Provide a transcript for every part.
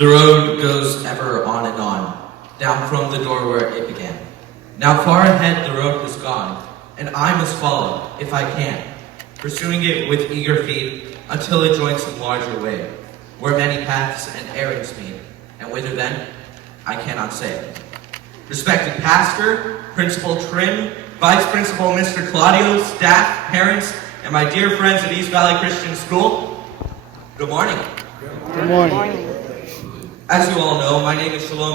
The road goes ever on and on, down from the door where it began. Now far ahead the road has gone, and I must follow, if I can, pursuing it with eager feet until it joins some larger way, where many paths and errands meet, and whither then, I cannot say. Respected pastor, Principal Trim, Vice Principal Mr. Claudio, staff, parents, and my dear friends at East Valley Christian School, good morning. Good morning. As you all know, my name is Shalom,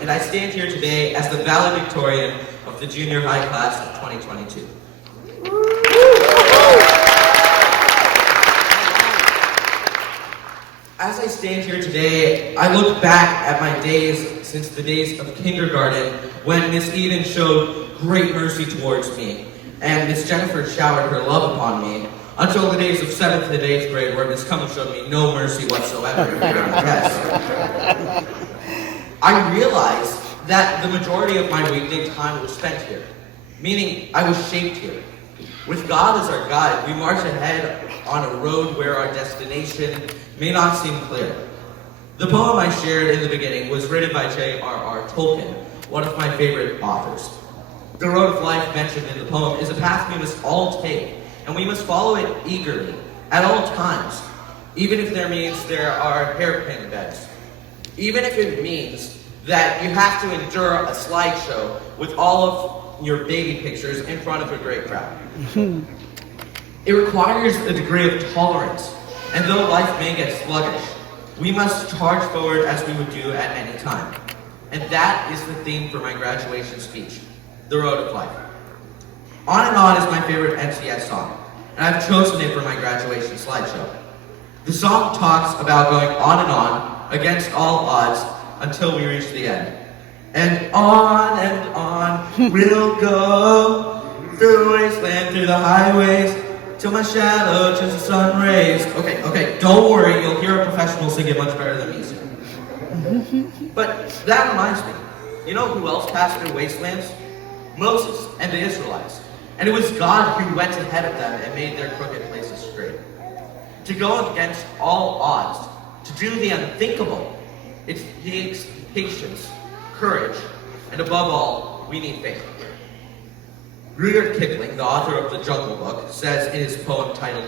and I stand here today as the valedictorian of the junior high class of 2022. As I stand here today, I look back at my days since the days of kindergarten when Miss Eden showed great mercy towards me, and Miss Jennifer showered her love upon me, until the days of 7th and 8th grade where Miss Cummings showed me no mercy whatsoever in the test. I realized that the majority of my weekday time was spent here, meaning I was shaped here. With God as our guide, we march ahead on a road where our destination may not seem clear. The poem I shared in the beginning was written by J.R.R. Tolkien, one of my favorite authors. The road of life mentioned in the poem is a path we must all take, and we must follow it eagerly, at all times, even if there means there are hairpin beds. Even if it means that you have to endure a slideshow with all of your baby pictures in front of a great crowd. It requires a degree of tolerance, and though life may get sluggish, we must charge forward as we would do at any time. And that is the theme for my graduation speech, the road of life. On and On is my favorite NCS song, and I've chosen it for my graduation slideshow. The song talks about going on and on against all odds until we reach the end. And on we'll go through the wasteland, through the highways, till my shadow turns the sun rays. Okay, don't worry, you'll hear a professional sing it much better than me sing. But that reminds me, you know who else passed through wastelands? Moses and the Israelites. And it was God who went ahead of them and made their crooked places straight. To go against all odds, to do the unthinkable, it takes patience, courage, and above all, we need faith. Rudyard Kipling, the author of The Jungle Book, says in his poem titled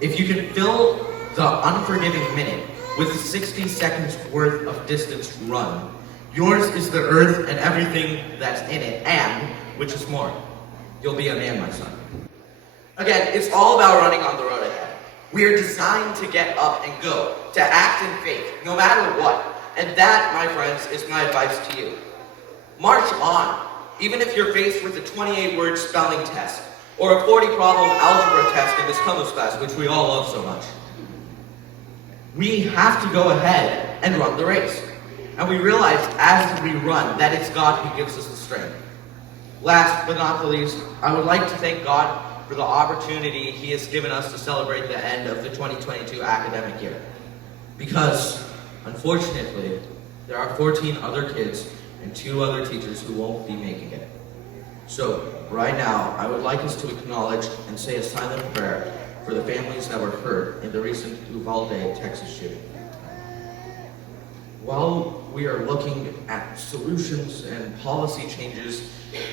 If you can fill the unforgiving minute with 60 seconds worth of distance run, yours is the earth and everything that's in it, and, which is more, you'll be a man, my son. Again, it's all about running on the road ahead. We are designed to get up and go, to act in faith, no matter what. And that, my friends, is my advice to you. March on, even if you're faced with a 28-word spelling test, or a 40-problem algebra test in Miss Cummings class, which we all love so much. We have to go ahead and run the race. And we realize as we run that it's God who gives us the strength. Last but not the least, I would like to thank God for the opportunity He has given us to celebrate the end of the 2022 academic year. Because, unfortunately, there are 14 other kids and 2 other teachers who won't be making it. So, right now, I would like us to acknowledge and say a silent prayer for the families that were hurt in the recent Uvalde, Texas shooting. While we are looking at solutions and policy changes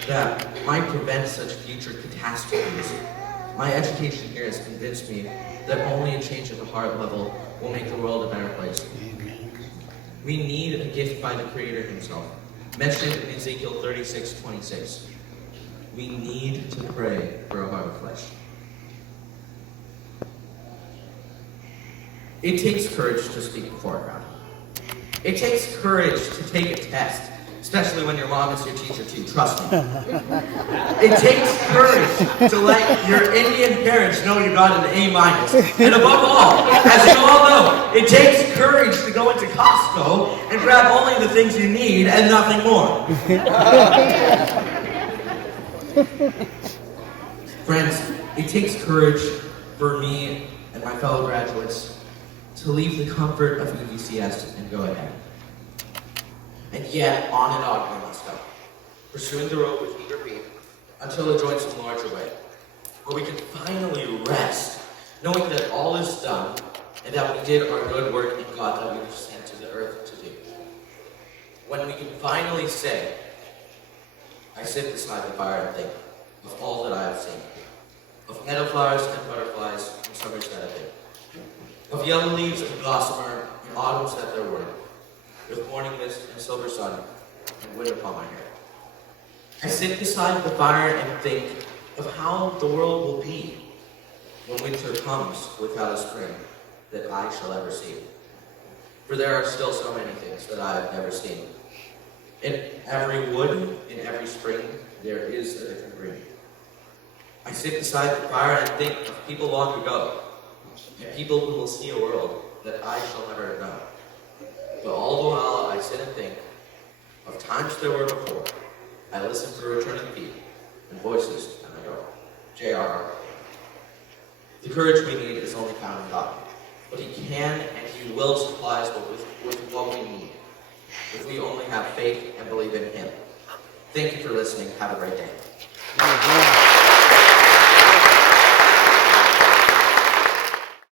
that might prevent such future catastrophes, my education here has convinced me that only a change at the heart level will make the world a better place. We need a gift by the Creator Himself, mentioned in Ezekiel 36:26. We need to pray for a heart of flesh. It takes courage to speak before a crowd. It takes courage to take a test, especially when your mom is your teacher too, trust me. It takes courage to let your Indian parents know you got an A-. And above all, as you all know, it takes courage to go into Costco and grab only the things you need and nothing more. Friends, it takes courage for me and my fellow graduates to leave the comfort of UVCS and go ahead. And yet, on and on we must go, pursuing the road with eager feet until it joins some larger way, where we can finally rest, knowing that all is done and that we did our good work in God that we were sent to the earth to do. When we can finally say, I sit beside the fire and think of all that I have seen, of meadow flowers and butterflies and summers that have been, of yellow leaves and gossamer and autumns that there were, with morning mist and silver sun and wind upon my hair. I sit beside the fire and think of how the world will be when winter comes without a spring that I shall ever see. For there are still so many things that I have never seen. In every wood, in every spring, there is a different green. I sit beside the fire and think of people long ago, and people who will see a world that I shall never know. But all the while I sit and think of times there were before. I listen for returning feet and voices at my door. J.R.R. The courage we need is only found in God, but He can and He will supply us with what we need, if we only have faith and believe in Him. Thank you for listening. Have a great day.